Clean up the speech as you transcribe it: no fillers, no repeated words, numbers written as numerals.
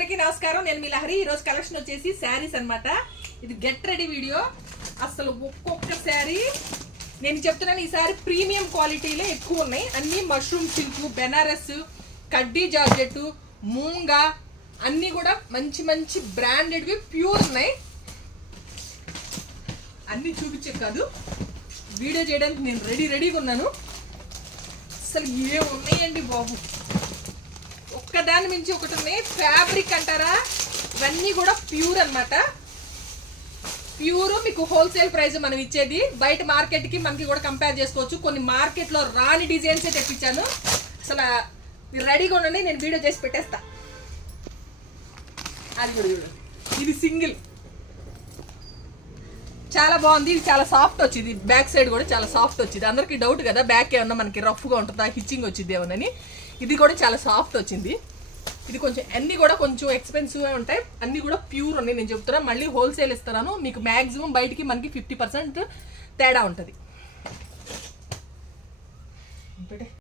అందరికీ నమస్కారం. నేను మీ లహరి. ఈ రోజు కలెక్షన్ వచ్చేసి శారీస్ అన్నమాట. ఇది గెట్ రెడీ వీడియో. అసలు ఒక్కొక్క శారీ నేను చెప్తున్నాను, ఈసారి ప్రీమియం క్వాలిటీలే ఎక్కువ ఉన్నాయి. అన్ని మష్రూమ్ సిల్క్, బెనారస్, కడ్డీ జార్జెట్, మూంగా అన్నీ కూడా మంచి మంచి బ్రాండెడ్వి ప్యూర్ ఉన్నాయి. అన్నీ చూపించే కాదు, వీడియో చేయడానికి నేను రెడీగా ఉన్నాను. అసలు ఏమున్నాయండి బాబు, ఒక్కదాని మించి ఒకటి ఉన్నాయి. ఫ్యాబ్రిక్ అంటారా, ఇవన్నీ కూడా ప్యూర్ అన్నమాట. ప్యూర్ మీకు హోల్సేల్ ప్రైస్ మనం ఇచ్చేది. బయట మార్కెట్కి మనకి కూడా కంపేర్ చేసుకోవచ్చు. కొన్ని మార్కెట్లో రాని డిజైన్సే తెప్పించాను. అసలు మీరు రెడీగా ఉండండి, నేను వీడియో చేసి పెట్టేస్తా. అది కూడా చూడండి, ఇది సింగిల్ చాలా బాగుంది. ఇది చాలా సాఫ్ట్ వచ్చింది. బ్యాక్ సైడ్ కూడా చాలా సాఫ్ట్ వచ్చింది. అందరికి డౌట్ కదా, బ్యాక్ ఏమన్నా మనకి రఫ్గా ఉంటుందా, హిచ్చింగ్ వచ్చింది ఏమోనని. ఇది కూడా చాలా సాఫ్ట్ వచ్చింది. ఇది కొంచెం అన్నీ కూడా కొంచెం ఎక్స్పెన్సివ్గా ఉంటాయి. అన్నీ కూడా ప్యూర్ ఉన్నాయి. నేను చెప్తున్నా, మళ్ళీ హోల్సేల్ ఇస్తున్నాను. మీకు మ్యాక్సిమం బయటికి మనకి 50% తేడా ఉంటుంది.